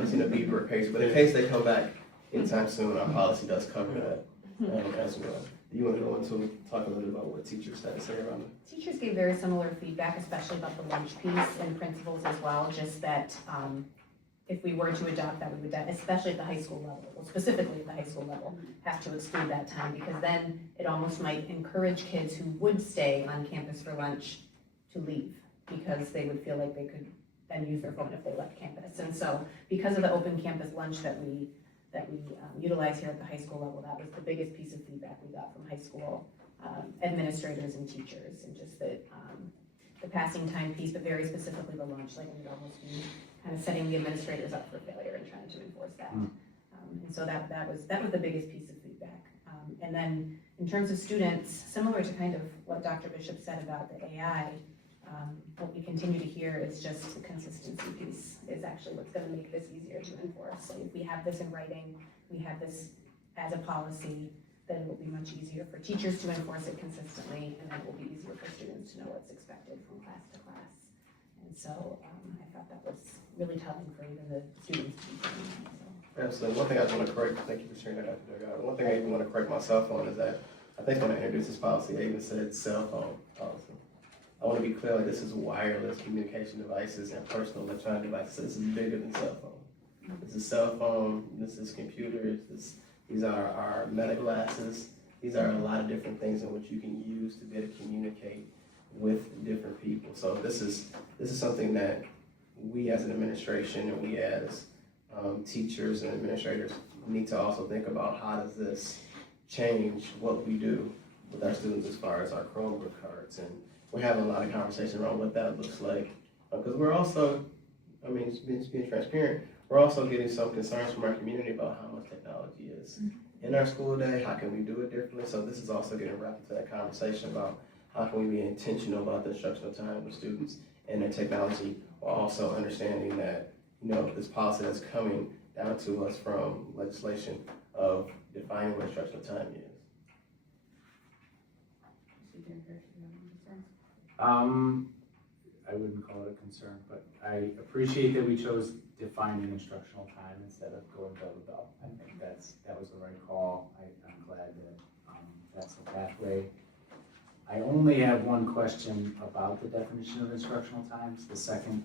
seen a beeper or pager, but in case they come back anytime soon, our policy does cover that as well. Do you want to go into talk a little bit about what teachers had to say around it? Teachers gave very similar feedback, especially about the lunch piece, and principals as well, just that if we were to adopt that, we would, especially at the high school level, well, specifically at the high school level, have to exclude that time, because then it almost might encourage kids who would stay on campus for lunch to leave, because they would feel like they could then use their phone if they left campus. And so because of the open campus lunch that we utilize here at the high school level, that was the biggest piece of feedback we got from high school administrators and teachers, and just the passing time piece, but very specifically the lunch, like we'd almost be kind of setting the administrators up for failure and trying to enforce that. And so that was the biggest piece of feedback. And then in terms of students, similar to kind of what Dr. Bishop said about the AI, what we continue to hear is just the consistency piece is actually what's going to make this easier to enforce. So if we have this in writing, we have this as a policy, then it will be much easier for teachers to enforce it consistently, and then it will be easier for students to know what's expected from class to class. And so I thought that was really telling for even the students to be doing. Absolutely. One thing I want to correct, thank you for sharing that, Dr. Delgado. One thing I even want to correct myself on is that I think when I introduced this policy, I even said cell phone policy. I want to be clear, like this is wireless communication devices and personal electronic devices. So this is bigger than cell phone. This is cell phone, this is computers, these are our meta glasses. These are a lot of different things in which you can use to be able to communicate with different people. So this is something that we as an administration and we as teachers and administrators need to also think about. How does this change what we do with our students as far as our Chromebook cards? And we're having a lot of conversation around what that looks like. Because we're also, being transparent, we're also getting some concerns from our community about how much technology is in our school day. How can we do it differently? So this is also getting wrapped into that conversation about how can we be intentional about the instructional time with students and their technology, while also understanding that, you know, this policy that's coming down to us from legislation of defining what instructional time is. I wouldn't call it a concern, but I appreciate that we chose defining instructional time instead of going bell to bell. I think that was the right call. I'm glad that that's the pathway. I only have one question about the definition of instructional times. The second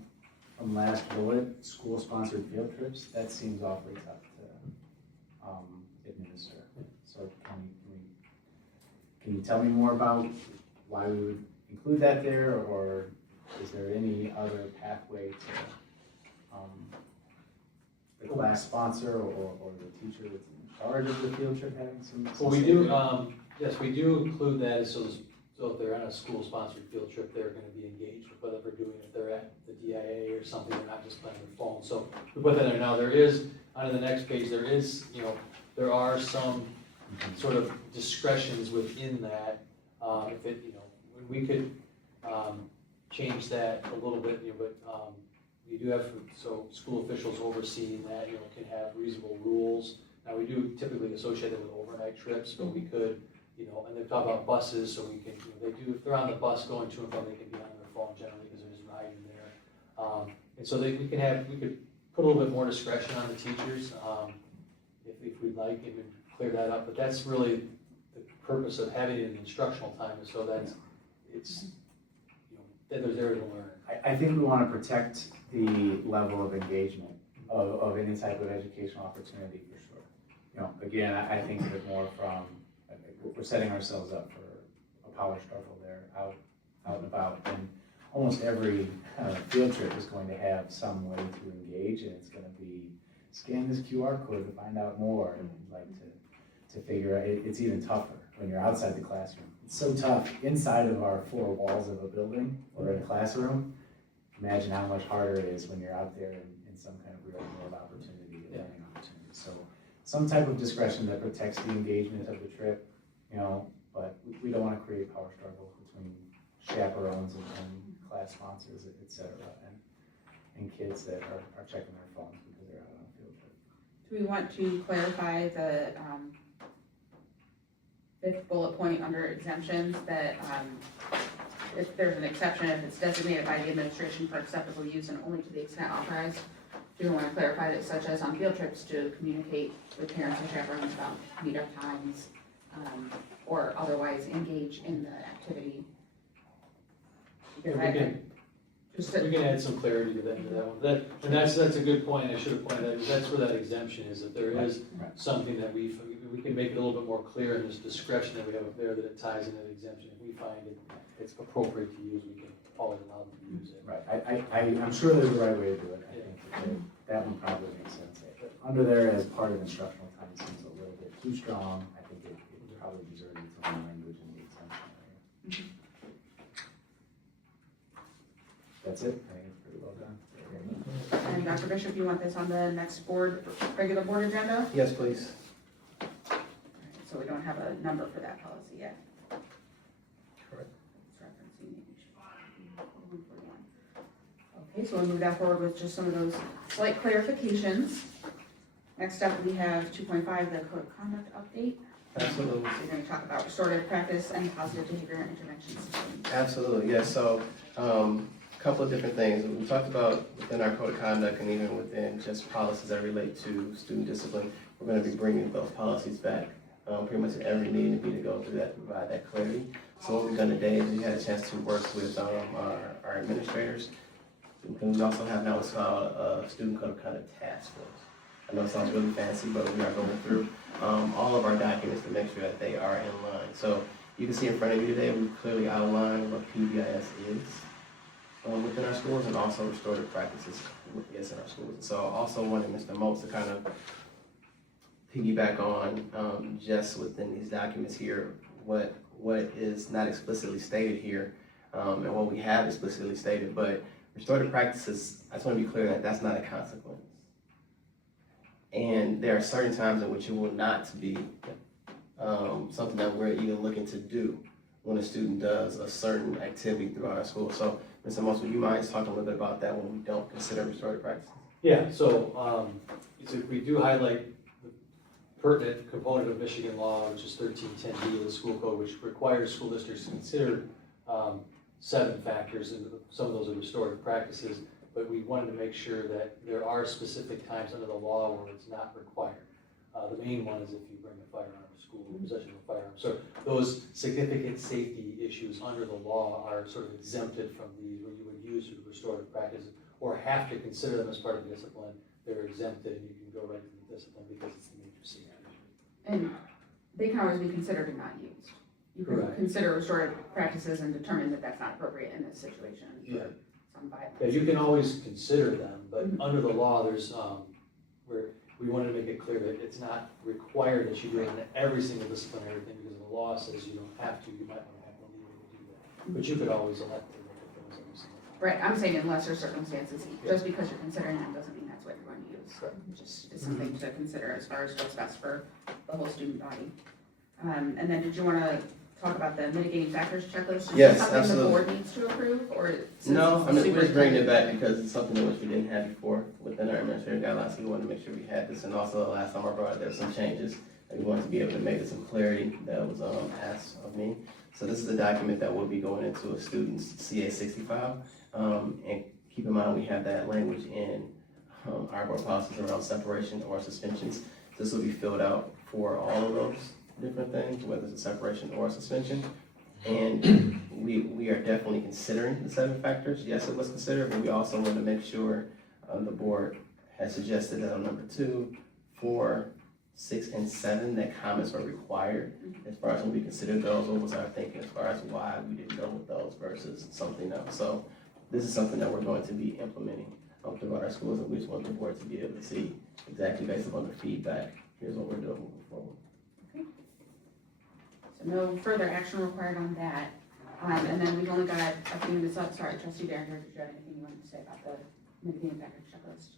from last bullet, school-sponsored field trips, that seems awfully tough to administer. So can you tell me more about why we would include that there, or is there any other pathway to, the class sponsor or the teacher that's in charge of the field trip having some? Well, we do, yes, we do include that, so if they're on a school-sponsored field trip, they're gonna be engaged with whatever they're doing, if they're at the DIA or something, they're not just playing their phone, so we put that in there. Now, there is, on the next page, there is, there are some sort of discretions within that, if it, we could, change that a little bit, but, we do have, so school officials overseeing that, can have reasonable rules. Now, we do typically associate it with overnight trips, but we could, and they talk about buses, so we can, they do, if they're on the bus going to and from, they can be on their phone generally, because they're just riding there. And so we could put a little bit more discretion on the teachers, if we'd like, and clear that up, but that's really the purpose of having it in instructional time, is so that that they're there to learn. I think we want to protect the level of engagement of any type of educational opportunity, for sure. Again, I think of it more from, we're setting ourselves up for a power struggle there, out and about, and almost every field trip is going to have some way to engage, and it's going to be scan this QR code to find out more, and like to figure out, it's even tougher when you're outside the classroom. It's so tough inside of our four walls of a building or a classroom. Imagine how much harder it is when you're out there in some kind of real world opportunity, learning opportunity. So some type of discretion that protects the engagement of the trip, but we don't want to create power struggles between chaperones and class sponsors, et cetera, and kids that are checking their phones because they're out on a field trip. Do we want to clarify the fifth bullet point under exemptions, that if there's an exception, if it's designated by the administration for acceptable use and only to the extent authorized? Do we want to clarify that, such as on field trips, to communicate with parents and chaperones about meetup times, or otherwise engage in the activity? We can add some clarity to that one. And that's a good point. I should have pointed out, that's where that exemption is, that there is something that we can make it a little bit more clear in this discretion that we have up there, that it ties into the exemption. If we find it's appropriate to use, we can always allow them to use it. Right, I'm sure there's a right way to do it. I think that one probably makes sense. But under there as part of instructional time seems a little bit too strong. I think it probably deserves its own language in the exemption area. That's it, I think it's pretty well done. And Dr. Bishop, you want this on the next regular board agenda? Yes, please. So we don't have a number for that policy yet. Correct. It's referencing 141. Okay, so we'll move that forward with just some of those slight clarifications. Next up, we have 2.5, the code of conduct update. Absolutely. So we're going to talk about restorative practice and positive behavior intervention systems. Absolutely, yes. So, a couple of different things. We talked about within our code of conduct and even within just policies that relate to student discipline. We're going to be bringing those policies back pretty much at every meeting to go through that, to provide that clarity. So what we've done today is we had a chance to work with our administrators. And we also have now what's called a student code of conduct task force. I know it sounds really fancy, but we are going through all of our documents to make sure that they are in line. So you can see in front of you today, we clearly outlined what PBIS is within our schools, and also restorative practices is in our schools. So also wanted Mr. Motz to kind of piggyback on just within these documents here, what is not explicitly stated here, and what we have explicitly stated, but restorative practices, I just want to be clear that that's not a consequence. And there are certain times in which it will not be something that we're even looking to do when a student does a certain activity throughout our school. So, Mr. Motz, would you mind talking a little bit about that when we don't consider restorative practices? Yeah, so we do highlight the pertinent component of Michigan law, which is 1310B of the school code, which requires school districts to consider 7 factors, and some of those are restorative practices, but we wanted to make sure that there are specific times under the law where it's not required. The main one is if you bring a firearm to school, possession of a firearm. So those significant safety issues under the law are sort of exempted from these, where you would use restorative practices or have to consider them as part of discipline. They're exempted, and you can go right to the discipline because it's the major safety issue. And they can always be considered and not used. You can Correct. consider restorative practices and determine that that's not appropriate in this situation. Yeah. violence. Yeah, you can always consider them, but under the law, there's, where we wanted to make it clear that it's not required that you do it in every single disciplinary thing, because the law says you don't have to, you might want to have one leader to do that. But you could always elect to make it those every single time. Right, I'm saying in lesser circumstances, just because you're considering them doesn't mean that's what you're going to use. Just is something to consider as far as what's best for the whole student body. And then did you want to talk about the mitigating factors checklist? Yes, Is this something the absolutely. board needs to approve, or since No, it's I the mean, we're just bringing it superintendent? back because it's something in which we didn't have before within our administrative guidelines, so we wanted to make sure we had this, and also the last time I brought it, there were some changes, and we wanted to be able to make it some clarity that was, asked of me. So this is a document that will be going into a student's CA60 file, and keep in mind, we have that language in, our board policies around separation or suspensions. This will be filled out for all of those different things, whether it's a separation or a suspension. And we are definitely considering the 7 factors. Yes, it was considered, but we also want to make sure the board has suggested that on number 2, 4, 6, and 7, that comments are required. As far as when we considered those, what was our thinking as far as why we didn't go with those versus something else. So this is something that we're going to be implementing throughout our schools, and we just want the board to be able to see exactly based upon the feedback, here's what we're doing moving forward. So no further action required on that. And then we've only got a few minutes left. Sorry, Trustee Derringer, did you have anything you wanted to say about the mitigating factor checklist?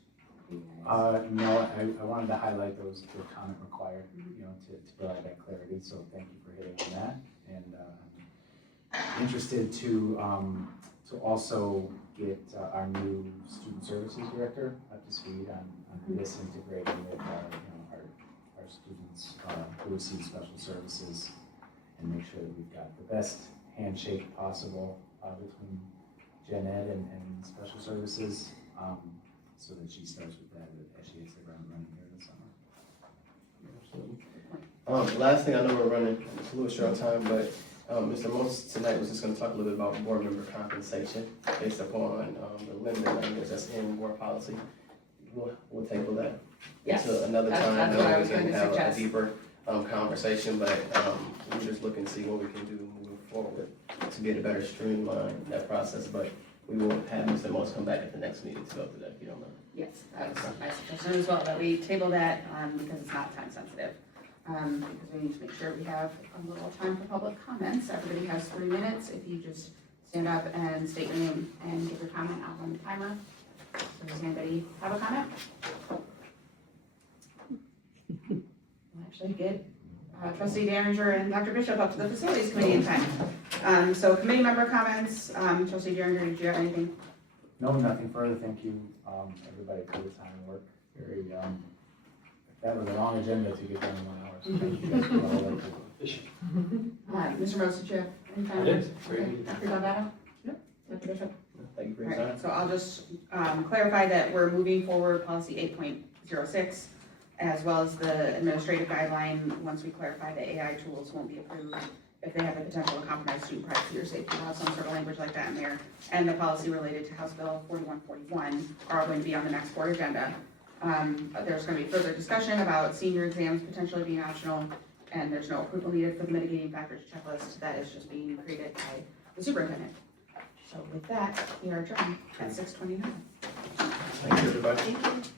No, I wanted to highlight those, the comment required, you know, to provide that clarity, so thank you for hitting on that. And interested to also get our new student services director up to speed on this integrating with our students who receive special services, and make sure that we've got the best handshake possible between Gen Ed and special services, so that she starts with that as she hits the ground running here this summer. Absolutely. Last thing, I know we're running a little short on time, but Mr. Motz tonight was just going to talk a little bit about board member compensation based upon the limited language that's in board policy. We'll table that Yes, until another time. that's what I That was we can going to have a suggest. deeper conversation, but we're just looking to see what we can do moving forward to get a better streamline that process. But we will have Mr. Motz come back at the next meeting to go through that, if you don't mind. Yes, that was my suggestion as well, that we table that because it's not time sensitive. Because we need to make sure we have a little time for public comments. Everybody has 3 minutes. If you just stand up and state your name and give your comment, I'll run the timer. So does anybody have a comment? Well, actually, good. Trustee Derringer and Dr. Bishop up to the facilities committee in time. So committee member comments. Trustee Derringer, did you have anything? No, nothing further. Thank you, everybody, for the time and work. Very, that was a long agenda to get done in 1 hour. So thank you guys for all that. Efficient. Mr. Rose, did you have any I comments? did. Great Okay. meeting. Dr. Delgado? Yep. Dr. Bishop? Thank you for your All time. right, so I'll just clarify that we're moving forward policy 8.06, as well as the administrative guideline. Once we clarify the AI tools won't be approved if they have the potential to compromise student privacy or safety. We'll have some sort of language like that in there. And the policy related to House Bill 4141 are going to be on the next board agenda. There's going to be further discussion about senior exams potentially being optional, and there's no approval needed for the mitigating factors checklist. That is just being created by the superintendent. So with that, we are adjourned at 6:29. Thank you, everybody. Thank you.